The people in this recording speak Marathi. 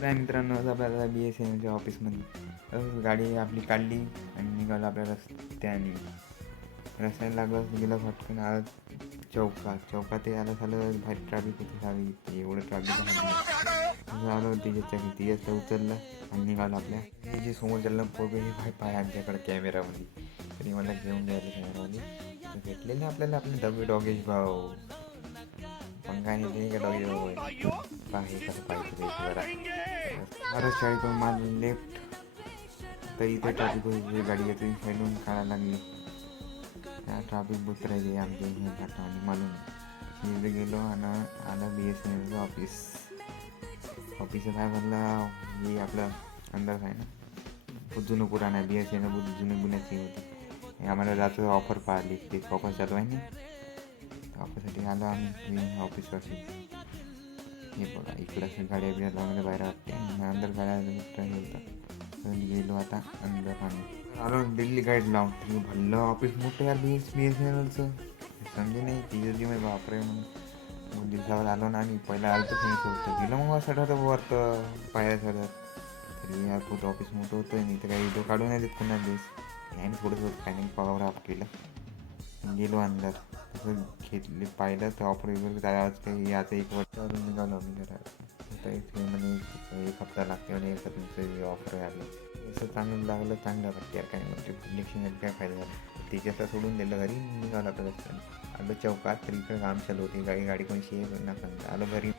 काय मित्रांनो, आज आपल्याला BSNLच्या ऑफिसमध्ये गाडी आपली काढली आणि निघालो आपल्या रस्त्याने. रस्त्याने लागलं गेलं फटकन आज चौकात यायला झालं. भारी ट्रॅफिक होती सावी, एवढं ट्रॅफिक झालं. त्याच्यात उचललं आणि निघालो आपल्या जे समोर चाललं पोरगे भाई पाय आमच्याकडे कॅमेरामध्ये. तरी मला घेऊन द्यायला कॅमेरामध्ये भेटलेले आपल्याला आपले दबे डॉगेश भाऊ पंगाने ते का डॉगेश भाऊ आहे कसं पाहिजे बरा. बरं शाळेतून माझं लेफ्ट तर इथे ट्रॅफिक होती, गाडी येते साईडून काढायला लागली. त्या ट्रॅफिक बुत राहिली आमच्या घाटा आणि मालून इथे गेलो आणि आलं BSNLचं ऑफिस काय म्हणलं हे आपलं अंदर आहे ना, खूप जुनं पुराण आहे. BSNL बहुत जुने गुन्ह्याची होती. आम्हाला जायचं ऑफर पाहिली, ते ऑफर चालू आहे ना, ऑफरसाठी आलो आम्ही ऑफिसपाशी. हे बघा इकडं गाड्या बिड्या लावून बाहेर वाटते, अंदर गाड्या होता. गेलो आता अंदर आणि आलो दिल्ली गाईड लावून. तुम्ही भल्लं ऑफिस मोठं यार BSNLचं समजे नाही ती मग वापरे म्हणून 2 दिवसावर आलो ना. आणि पहिला आलं तर फिनिश होतं गेलं मग असं होतं वरतं पायऱ्या सगळं. तरी यार खूप ऑफिस मोठं होतं नाही तर काही व्हिडिओ काढून नाही देत पुन्हा दिवस. आणि थोडंसं होतं काही नाही पॉवर अप केलं गेलो अंदर. तसं घेतले पाहिलं तर ऑफर वगैरे आज काही याचं 1 वर्षावरून निघालो आम्ही घरात. तर इथे म्हणे 1 हप्ता लागते म्हणे तुमचं ऑफर आलं. असं चांगलं लागलं, चांगलं वाटतं यार. काय म्हणते इलेक्शन काय फायदा झाला तिच्याचा सोडून दिलं घरी निघाला तर रस्त्याने. आलं चौकात तर इकडे काम चालू होती, गाडी कोणशी आहे ना सांगता आलं घरी.